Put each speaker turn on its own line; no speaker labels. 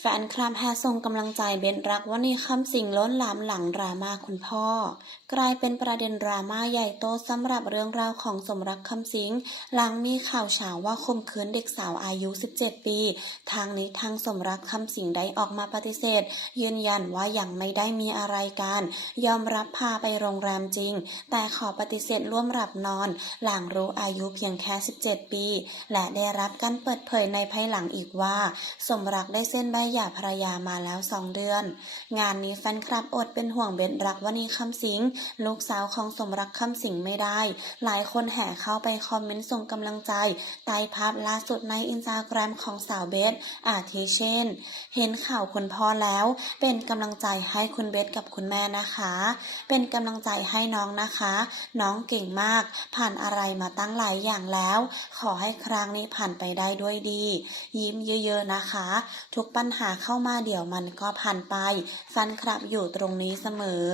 แฟนคลับแห่ส่งกำลังใจเบนรักว่านี่คำสิ่งล้นหลามหลังดราม่าคุณพ่อ กลายเป็นประเด็นดราม่าใหญ่โตสำหรับเรื่องราวของสมรักคำสิงหลังมีข่าวเฉาว่าข่มขืนเด็กสาวอายุ 17 ปี ทางนี้ทางสมรักคำสิงได้ออกมาปฏิเสธ ยืนยันว่ายังไม่ได้มีอะไรกัน ยอมรับพาไปโรงแรมจริง แต่ขอปฏิเสธร่วมหลับนอน หลังรู้อายุเพียงแค่ 17 ปี และได้รับการเปิดเผยในภายหลังอีกว่า สมรักได้เส้นใบหย่าภรรยามาแล้วสองเดือน งานนี้แฟนคลับอดเป็นห่วงเบนรักวนีคำสิง ลูกสาวของสมรักคำสิงไม่ได้ หลายคนแห่เข้าไปคอมเมนต์ส่งกำลังใจใต้ภาพล่าสุดในอินสตาแกรมของสาวเบสอาทิเช่น เห็นข่าวคุณพ่อแล้ว เป็นกำลังใจให้คุณเบสกับคุณแม่นะคะ เป็นกำลังใจให้น้องนะคะ น้องเก่งมาก ผ่านอะไรมาตั้งหลายอย่างแล้ว ขอให้ครั้งนี้ผ่านไปได้ด้วยดี ยิ้มเยอะๆนะคะ ทุกปัญหาเข้ามาเดี๋ยวมันก็ผ่านไป แฟันคลับอยู่ตรงนี้เสมอ